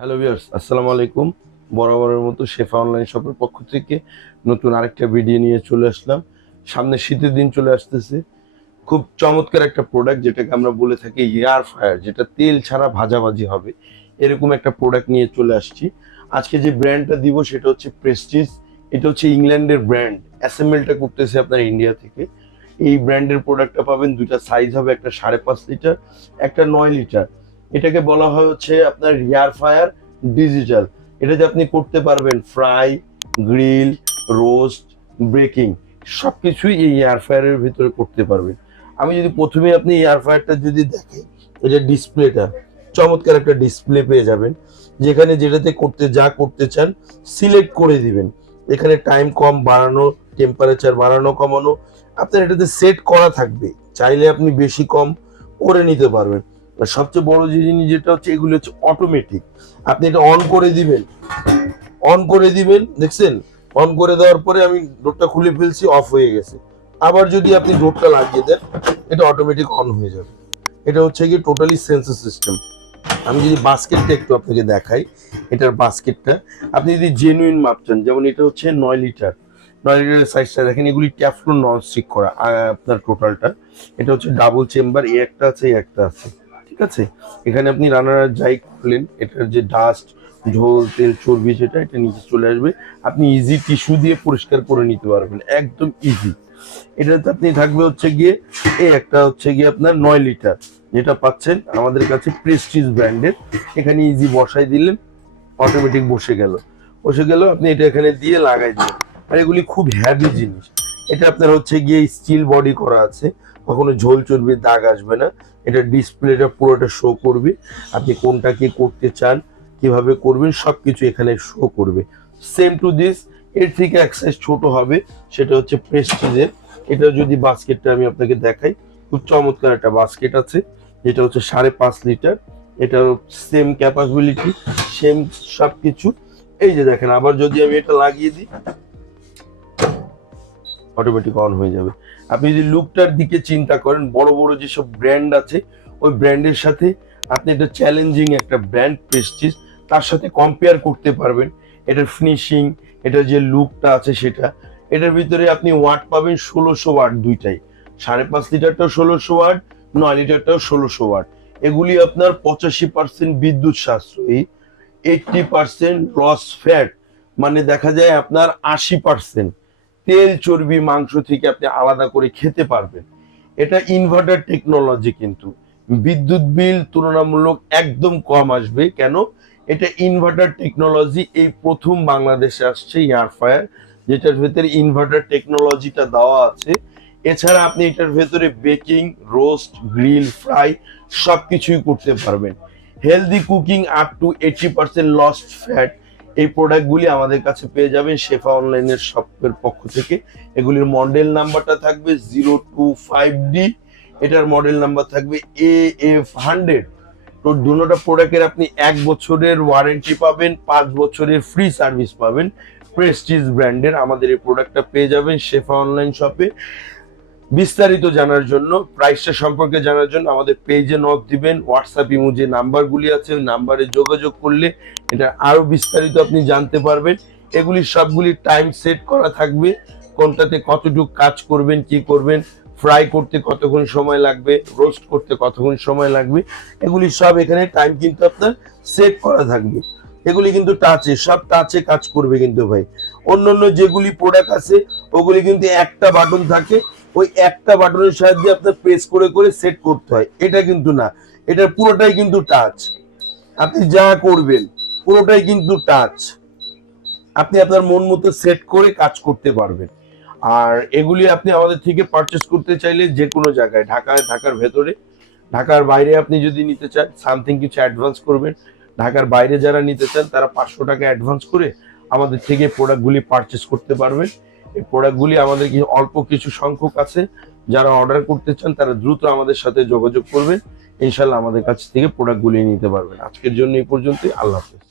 Hello viewers, আসসালামু আলাইকুম। বরাবরের মতো শেফা অনলাইন শপের পক্ষ থেকে নতুন আরেকটা ভিডিও নিয়ে চলে আসলাম। সামনে শীতের দিন চলে আসতেছে। খুব চমৎকার একটা প্রোডাক্ট, যেটাকে আমরা বলে থাকি এয়ার ফ্রায়ার, যেটা তেল ছাড়া ভাজাভাজি হবে, এরকম একটা প্রোডাক্ট নিয়ে চলে আসছি। আজকে যে ব্র্যান্ডটা দিব সেটা হচ্ছে প্রেস্টিজ। এটা হচ্ছে ইংল্যান্ডের ব্র্যান্ড, অ্যাসেম্বলটা করতেছে আপনার ইন্ডিয়া থেকে। এই ব্র্যান্ডের প্রোডাক্টটা পাবেন, দুইটা সাইজ হবে, একটা 5.5 লিটার, একটা 9 লিটার। এটাকে বলা হয় হচ্ছে আপনার এয়ার ফ্রায়ার ডিজিটাল। এটাতে আপনি করতে পারবেন ফ্রাই, গ্রিল, রোস্ট, বেকিং, সবকিছুই এই এয়ার ফ্রায়ারের ভিতরে করতে পারবেন। আমি যদি প্রথমে আপনি এয়ার ফ্রায়ারটা যদি দেখেন, এটা ডিসপ্লেটা চমৎকার একটা ডিসপ্লে পেয়ে যাবেন, যেখানে যেটাতে যা করতে চান সিলেক্ট করে দিবেন। এখানে টাইম কম বাড়ানো, টেম্পারেচার বাড়ানো কমানো আপনার এটাতে সেট করা থাকবে, চাইলে আপনি বেশি কম করে নিতে পারবেন। আর সবচেয়ে বড় যে জিনিস যেটা হচ্ছে, এগুলো হচ্ছে অটোমেটিক। আপনি এটা অন করে দিবেন, দেখছেন? অন করে দেওয়ার পরে আমি ডোরটা খুলে ফেলছি, অফ হয়ে গেছে। আবার যদি আপনি ডোরটা লাগিয়ে দেন, এটা অটোমেটিক অন হয়ে যাবে। এটা হচ্ছে কি টোটালি সেন্সর সিস্টেম। আমি যদি বাস্কেটটা একটু আপনাকে দেখাই, এটার বাস্কেটটা আপনি যদি জেনুইন মাপ চান, যেমন এটা হচ্ছে 9 লিটার, 9 লিটারের সাইজটা দেখেন, এগুলি ট্যাফলন নন স্টিক করা আপনার টোটালটা। এটা হচ্ছে ডাবল চেম্বার, এ একটা আছে, এ একটা আছে, ঠিক আছে? এখানে আপনি রান্নার যাই করলেন, এটার যে ডাস্ট, ঝোল, তেল, চর্বি, যেটা এটা নিচে চলে আসবে। আপনি ইজি টিস্যু দিয়ে পরিষ্কার করে নিতে পারবেন, একদম ইজি। এটাতে আপনি থাকবে হচ্ছে গিয়ে এই একটা হচ্ছে গিয়ে আপনার 9 লিটার, যেটা পাচ্ছেন আমাদের কাছে প্রেস্টিজ ব্র্যান্ডের। এখানে ইজি বসাই দিলেন, অটোমেটিক বসে গেল। আপনি এটা এখানে দিয়ে লাগাই দিলেন। আর এগুলি খুব হ্যাভি জিনিস। এটা আপনার হচ্ছে গিয়ে স্টিল বডি করা আছে, কখনো ঝোল চর্বির দাগ আসবে না। এটা ডিসপ্লেটা পুরোটা শো করবে, আপনি কোনটা কি করতে চান, কিভাবে করবেন, সবকিছু এখানে শো করবে। সেম টু দিস, এর থেকে এক সাইজ ছোট হবে, সেটা হচ্ছে প্রেস্টিজের। এটা যদি বাস্কেটটা আমি আপনাকে দেখাই, খুব চমৎকার একটা বাস্কেট আছে, যেটা হচ্ছে 5.5 লিটার। এটা সেম ক্যাপাবিলিটি, সেম সবকিছু। এই যে দেখেন, আবার যদি আমি এটা লাগিয়ে দিই, অটোমেটিক অন হয়ে যাবে। আপনি যদি লুকটার দিকে চিন্তা করেন, বড় বড় যেসব ব্র্যান্ড আছে, ওই ব্র্যান্ডের সাথে আপনি একটা চ্যালেঞ্জিং একটা ব্র্যান্ড প্রেস্টিজ, তার সাথে কম্পেয়ার করতে পারবেন। এটার ফিনিশিং, এটার যে লুকটা আছে সেটা। এটার ভিতরে আপনি ওয়াট পাবেন 1600 ওয়াট দুইটাই, 5.5 লিটারটাও 1600 ওয়াট, 9 লিটারটাও 1600 ওয়াট। এগুলি আপনার 85% বিদ্যুৎ সাশ্রয়ী, 80% লস ফ্যাট, মানে দেখা যায় আপনার 80% তেল চর্বি মাংস থেকে আপনি আলাদা করে খেতে পারবেন। এটা ইনভার্টার টেকনোলজি, কিন্তু বিদ্যুৎ বিল তুলনামূলক একদম কম আসবে। কেন? এটা ইনভার্টার টেকনোলজি, এই প্রথম বাংলাদেশে আসছে এয়ার ফায়ার, যেটার ভেতরে ইনভার্টার টেকনোলজিটা দেওয়া আছে। এছাড়া আপনি এটার ভেতরে বেকিং, রোস্ট, গ্রিল, ফ্রাই সবকিছুই করতে পারবেন। Healthy cooking up to 80% lost fat, এই প্রোডাক্টগুলি আমাদের কাছে পেয়ে যাবেন শেফা অনলাইনের শপের পক্ষ থেকে। এগুলির মডেল নাম্বারটা থাকবে 025D, এটার মডেল নাম্বার থাকবে AF100। তো দুটোটা প্রোডাক্টের আপনি 1 বছরের ওয়ারেন্টি পাবেন, 5 বছরের ফ্রি সার্ভিস পাবেন। প্রেস্টিজ ব্র্যান্ডের আমাদের এই প্রোডাক্টটা পেয়ে যাবেন শেফা অনলাইন শপে। বিস্তারিত জানার জন্য, প্রাইসটা সম্পর্কে জানার জন্য আমাদের পেজে নক দিবেন। হোয়াটসঅ্যাপ, ইমো যে নাম্বারগুলি আছে, ওই নাম্বারে যোগাযোগ করলে এটা আরো বিস্তারিত আপনি জানতে পারবেন। এগুলি সবগুলি টাইম সেট করা থাকবে, কোনটাতে কতটুকু কাজ করবেন, কি করবেন, ফ্রাই করতে কতক্ষণ সময় লাগবে, রোস্ট করতে কতক্ষণ সময় লাগবে, এগুলি সব এখানে টাইম কিন্তু আপনার সেট করা থাকবে। এগুলি কিন্তু সব টাচে কাজ করবে কিন্তু ভাই। অন্যান্য যেগুলি প্রোডাক্ট আছে, ওগুলি কিন্তু একটা বাটন থাকে, ওই একটা বাটনের সাহায্যে আপনার প্রেস করে করে সেট করতে হয়। এটা কিন্তু না, এটা পুরোটাই কিন্তু টাচ। আপনি যা করবেন পুরোটাই কিন্তু টাচ, আপনি আপনার মন মতো সেট করে কাজ করতে পারবেন। আর এগুলি আপনি আমাদের থেকে পারচেস করতে চাইলে যে কোনো জায়গায়, ঢাকার ভেতরে, ঢাকার বাইরে আপনি যদি নিতে চান, সামথিং কিছু অ্যাডভান্স করবেন। ঢাকার বাইরে যারা নিতে চান, তারা 500 টাকা অ্যাডভান্স করে আমাদের থেকে প্রোডাক্টগুলি পারচেস করতে পারবেন। এই প্রোডাক্টগুলি আমাদের অল্প কিছু সংখ্যক আছে, যারা অর্ডার করতে চান তারা দ্রুত আমাদের সাথে যোগাযোগ করবেন। ইনশাল্লাহ আমাদের কাছ থেকে প্রোডাক্টগুলি নিতে পারবেন। আজকের জন্য এই পর্যন্তই, আল্লাহ হাফেজ।